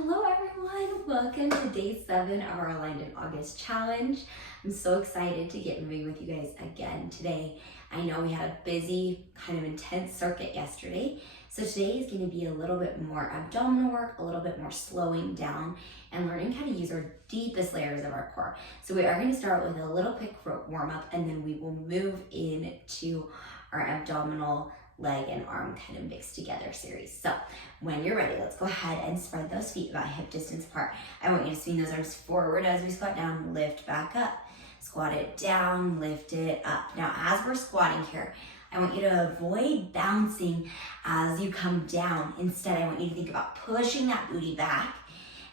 Hello everyone, welcome to day 7 of our Aligned in August challenge. I'm so excited to get moving with you guys again today. I know we had a busy, kind of intense circuit yesterday, so today is going to be a little bit more abdominal work, a little bit more slowing down, and learning how to use our deepest layers of our core. So we are going to start with a little quick warm up, and then we will move into our abdominal leg and arm kind of mixed together series. So when you're ready, let's go ahead and spread those feet about hip distance apart. I want you to swing those arms forward as we squat down, lift back up, squat it down, lift it up. Now as we're squatting here, I want you to avoid bouncing as you come down. Instead, I want you to think about pushing that booty back,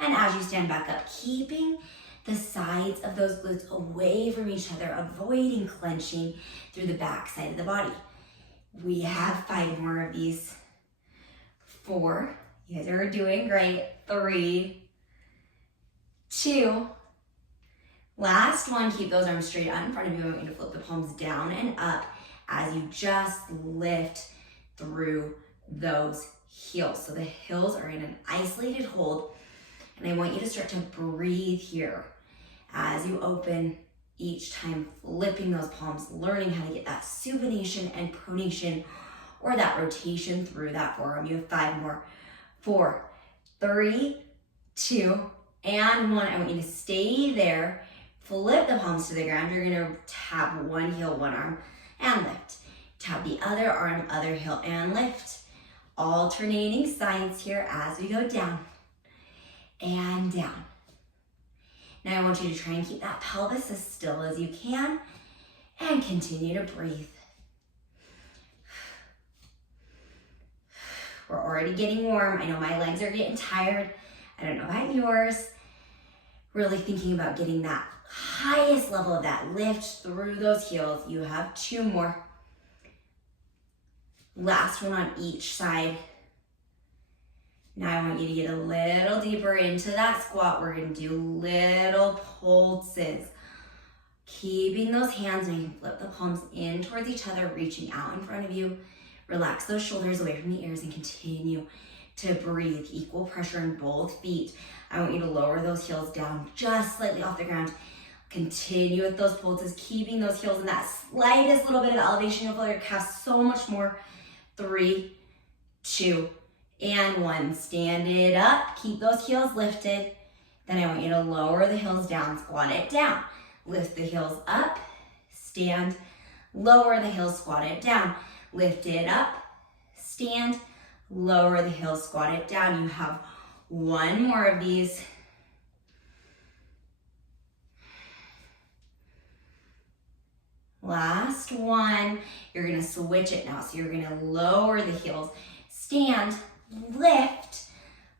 and as you stand back up, keeping the sides of those glutes away from each other, avoiding clenching through the back side of the body. We have 5 more of these. 4, you guys are doing great. 3, 2, last one, keep those arms straight out in front of you. I want you to flip the palms down and up as you just lift through those heels. So the heels are in an isolated hold, and I want you to start to breathe here as you open each time, flipping those palms, learning how to get that supination and pronation, or that rotation through that forearm. You have 5 more. 4, 3, 2, and 1. I want you to stay there. Flip the palms to the ground. You're gonna tap one heel, one arm, and lift. Tap the other arm, other heel, and lift. Alternating sides here as we go down and down. Now I want you to try and keep that pelvis as still as you can and continue to breathe. We're already getting warm. I know my legs are getting tired. I don't know about yours. Really thinking about getting that highest level of that lift through those heels. You have 2 more. Last one on each side. Now I want you to get a little deeper into that squat. We're going to do little pulses. Keeping those hands, and you can flip the palms in towards each other, reaching out in front of you. Relax those shoulders away from the ears and continue to breathe. Equal pressure in both feet. I want you to lower those heels down just slightly off the ground. Continue with those pulses, keeping those heels in that slightest little bit of elevation. You'll feel your calves so much more. 3, 2, and 1. Stand it up. Keep those heels lifted. Then I want you to lower the heels down. Squat it down. Lift the heels up. Stand. Lower the heels. Squat it down. Lift it up. Stand. Lower the heels. Squat it down. You have 1 more of these. Last one. You're going to switch it now. So you're going to lower the heels. Stand. Lift,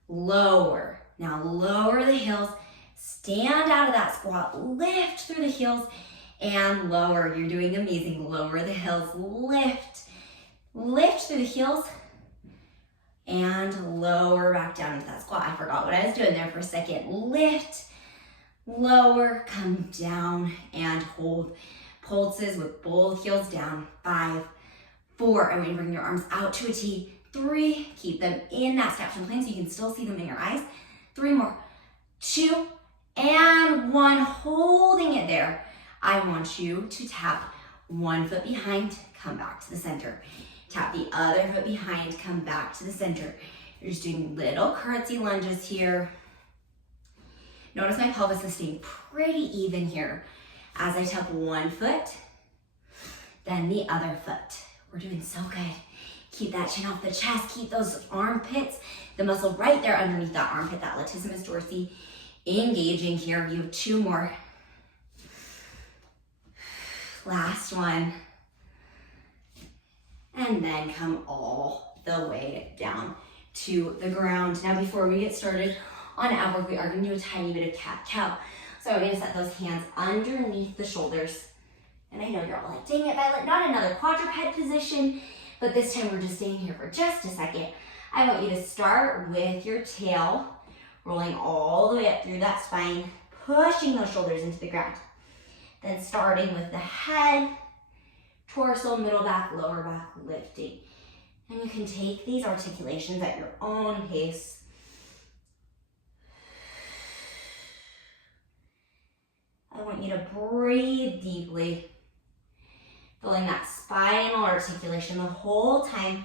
lower. Now lower the heels, stand out of that squat, lift through the heels, and lower. You're doing amazing. Lower the heels, lift through the heels, and lower back down into that squat. I forgot what I was doing there for a second. Lift, lower, come down, and hold. Pulses with both heels down. 5, 4, I want you to bring your arms out to a T. 3, keep them in that scapula plane so you can still see them in your eyes. 3 more. 2, and 1, holding it there. I want you to tap 1 foot behind, come back to the center. Tap the other foot behind, come back to the center. You're just doing little curtsy lunges here. Notice my pelvis is staying pretty even here as I tap 1 foot, then the other foot. We're doing so good. Keep that chin off the chest. Keep those armpits, the muscle right there underneath that armpit, that latissimus dorsi, engaging here. You have 2 more. Last one. And then come all the way down to the ground. Now before we get started on ab work, we are going to do a tiny bit of cat-cow. So we're going to set those hands underneath the shoulders. And I know you're all like, dang it, Violet, not another quadruped position. But this time we're just staying here for just a second. I want you to start with your tail, rolling all the way up through that spine, pushing those shoulders into the ground. Then starting with the head, torso, middle back, lower back, lifting. And you can take these articulations at your own pace. breathe deeply, feeling that spinal articulation the whole time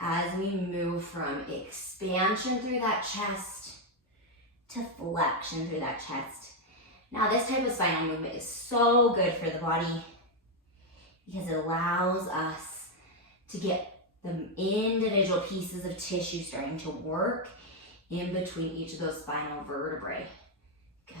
as we move from expansion through that chest to flexion through that chest. Now this type of spinal movement is so good for the body because it allows us to get the individual pieces of tissue starting to work in between each of those spinal vertebrae. Good.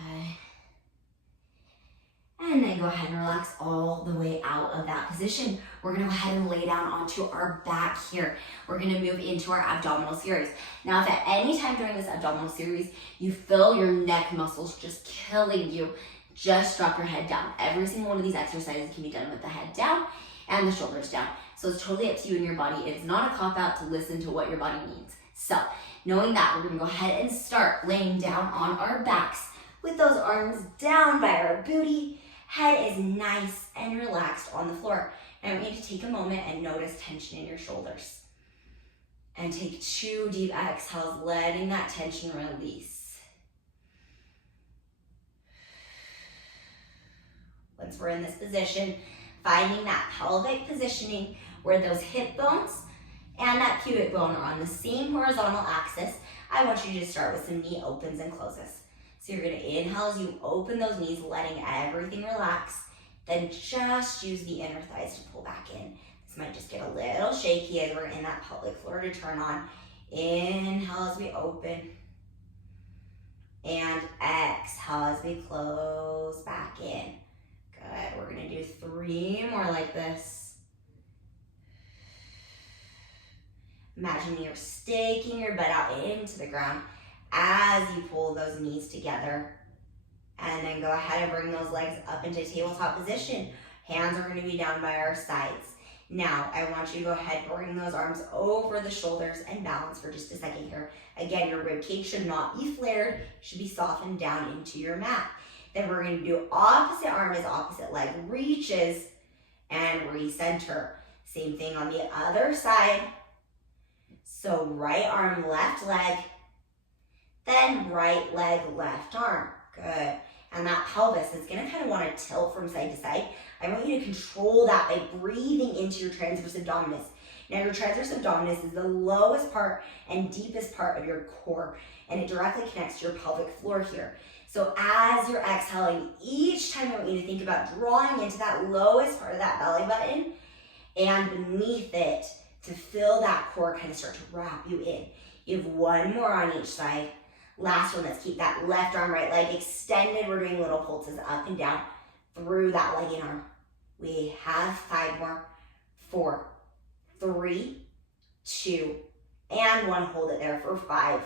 And then go ahead and relax all the way out of that position. We're gonna go ahead and lay down onto our back here. We're gonna move into our abdominal series. Now, if at any time during this abdominal series, you feel your neck muscles just killing you, just drop your head down. Every single one of these exercises can be done with the head down and the shoulders down. So it's totally up to you and your body. It's not a cop-out to listen to what your body needs. So, knowing that, we're gonna go ahead and start laying down on our backs with those arms down by our booty. Head is nice and relaxed on the floor. Now I want you to take a moment and notice tension in your shoulders. And take 2 deep exhales, letting that tension release. Once we're in this position, finding that pelvic positioning where those hip bones and that pubic bone are on the same horizontal axis, I want you to start with some knee opens and closes. So you're gonna inhale as you open those knees, letting everything relax. Then just use the inner thighs to pull back in. This might just get a little shaky as we're in that pelvic floor to turn on. Inhale as we open. And exhale as we close back in. Good, we're gonna do 3 more like this. Imagine you're staking your butt out into the ground as you pull those knees together. And then go ahead and bring those legs up into tabletop position. Hands are going to be down by our sides. Now, I want you to go ahead and bring those arms over the shoulders and balance for just a second here. Again, your rib cage should not be flared. It should be softened down into your mat. Then we're going to do opposite arm as opposite leg reaches and recenter. Same thing on the other side. So right arm, left leg. Then right leg, left arm. Good. And that pelvis is going to kind of want to tilt from side to side. I want you to control that by breathing into your transverse abdominis. Now, your transverse abdominis is the lowest part and deepest part of your core, and it directly connects to your pelvic floor here. So as you're exhaling, each time I want you to think about drawing into that lowest part of that belly button and beneath it to feel that core kind of start to wrap you in. You have 1 more on each side. Last one, let's keep that left arm, right leg extended. We're doing little pulses up and down through that leg and arm. We have 5 more. 4, 3, 2, and 1. Hold it there for 5.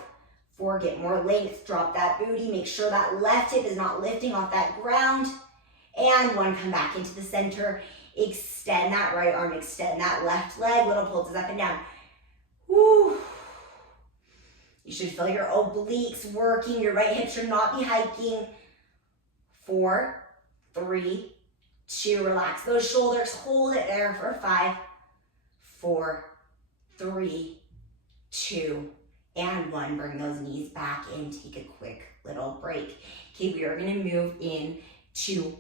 4, get more length. Drop that booty. Make sure that left hip is not lifting off that ground. And 1, come back into the center. Extend that right arm. Extend that left leg. Little pulses up and down. Woo. You should feel your obliques working. Your right hip should not be hiking. 4, 3, 2, relax those shoulders. Hold it there for 5, 4, 3, 2, and 1. Bring those knees back in. Take a quick little break. Okay, we are going to move into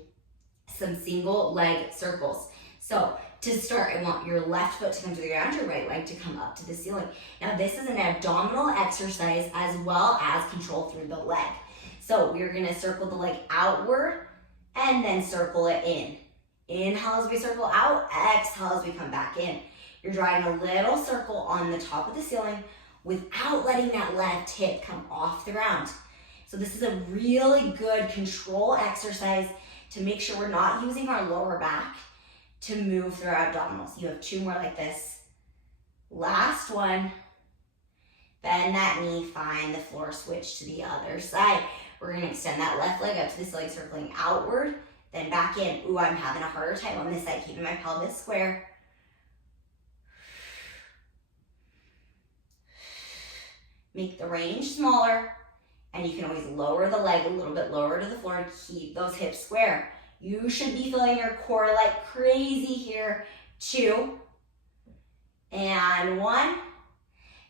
some single leg circles. So to start, I want your left foot to come to the ground, your right leg to come up to the ceiling. Now this is an abdominal exercise as well as control through the leg. So we're gonna circle the leg outward and then circle it in. Inhale as we circle out, exhale as we come back in. You're drawing a little circle on the top of the ceiling without letting that left hip come off the ground. So this is a really good control exercise to make sure we're not using our lower back to move through our abdominals. You have 2 more like this. Last one. Bend that knee, find the floor, switch to the other side. We're gonna extend that left leg up to this leg, circling outward, then back in. Ooh, I'm having a harder time on this side, keeping my pelvis square. Make the range smaller, and you can always lower the leg a little bit lower to the floor and keep those hips square. You should be feeling your core like crazy here. 2, and 1.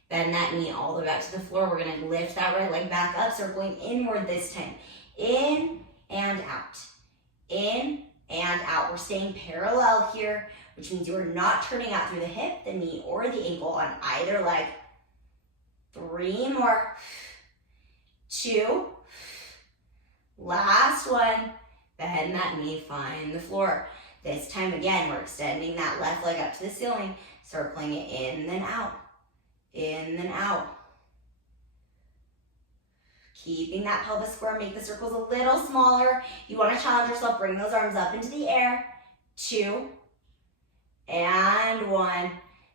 Bend that knee all the way back to the floor. We're gonna lift that right leg back up, circling inward this time. In and out. In and out. We're staying parallel here, which means you are not turning out through the hip, the knee, or the ankle on either leg. 3 more. 2. Last one. Bend that knee, find the floor. This time again, we're extending that left leg up to the ceiling, circling it in, then out. In, then out. Keeping that pelvis square, make the circles a little smaller. You want to challenge yourself, bring those arms up into the air. 2, and 1.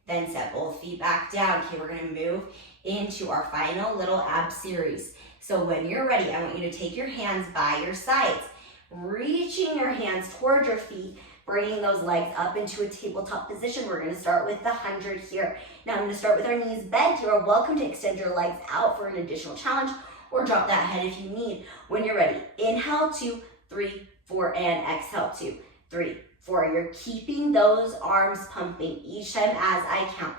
Then set both feet back down. Okay, we're gonna move into our final little ab series. So when you're ready, I want you to take your hands by your sides, reaching your hands towards your feet, bringing those legs up into a tabletop position. We're gonna start with the 100 here. Now I'm gonna start with our knees bent. You are welcome to extend your legs out for an additional challenge or drop that head if you need. When you're ready, inhale 2, 3, 4, and exhale 2, 3, 4. You're keeping those arms pumping each time as I count.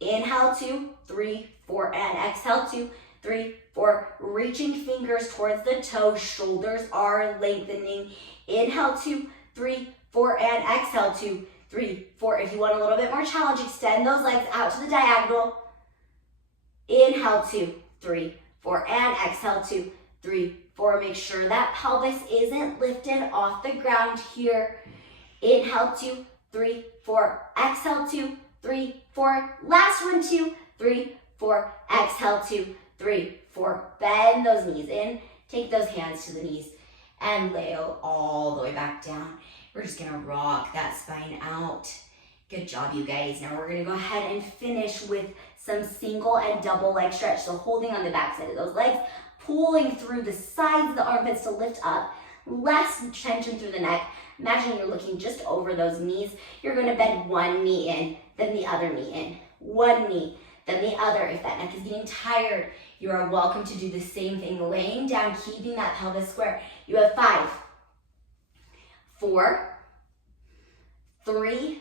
Inhale 2, 3, 4, and exhale 2, 3, 4. Reaching fingers towards the toes, shoulders are lengthening. Inhale 2, 3, 4, and exhale 2, 3, 4. If you want a little bit more challenge, extend those legs out to the diagonal. Inhale 2, 3, 4, and exhale 2, 3, 4. Make sure that pelvis isn't lifted off the ground here. Inhale 2, 3, 4. Exhale 2, 3, 4. Last one, 2, 3, 4. Exhale 2, 3, 4. Bend those knees in. Take those hands to the knees and lay all the way back down. We're just gonna rock that spine out. Good job, you guys. Now we're gonna go ahead and finish with some single and double leg stretch. So holding on the back side of those legs, pulling through the sides of the armpits to lift up, less tension through the neck. Imagine you're looking just over those knees. You're gonna bend one knee in, then the other knee in. One knee, then the other. If that neck is getting tired, you are welcome to do the same thing, laying down, keeping that pelvis square. You have 5, 4, 3,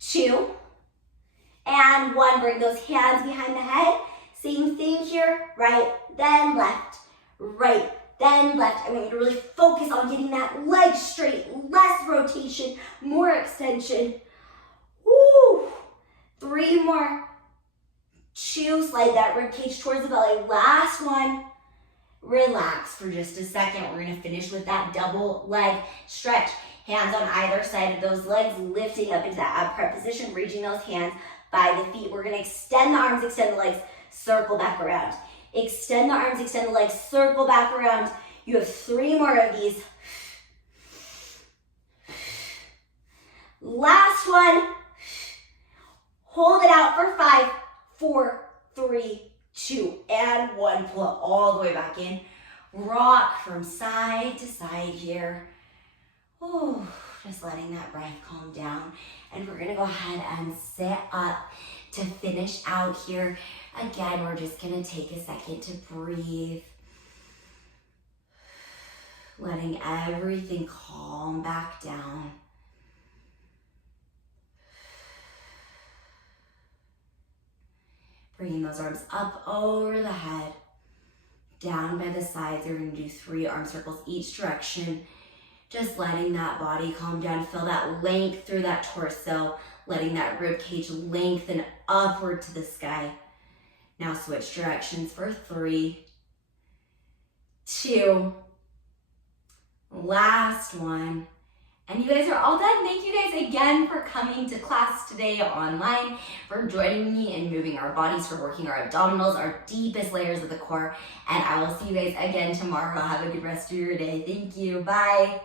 2, and 1. Bring those hands behind the head. Same thing here, right, then left, right, then left. I want you to really focus on getting that leg straight, less rotation, more extension. Woo! 3 more. 2, slide that rib cage towards the belly. Last one. Relax for just a second. We're gonna finish with that double leg stretch. Hands on either side of those legs, lifting up into that ab prep position, reaching those hands by the feet. We're gonna extend the arms, extend the legs, circle back around. Extend the arms, extend the legs, circle back around. You have 3 more of these. Last one. Hold it out for 5, 4, 3, 2, and 1. Pull it all the way back in. Rock from side to side here. Oh, just letting that breath calm down. And we're gonna go ahead and sit up to finish out here. Again, we're just gonna take a second to breathe. Letting everything calm back down. Bringing those arms up over the head, down by the sides. You're gonna do 3 arm circles each direction. Just letting that body calm down. Feel that length through that torso, letting that rib cage lengthen upward to the sky. Now switch directions for 3, 2, last one. And you guys are all done. Thank you guys again for coming to class today online, for joining me and moving our bodies, for working our abdominals, our deepest layers of the core. And I will see you guys again tomorrow. Have a good rest of your day. Thank you. Bye.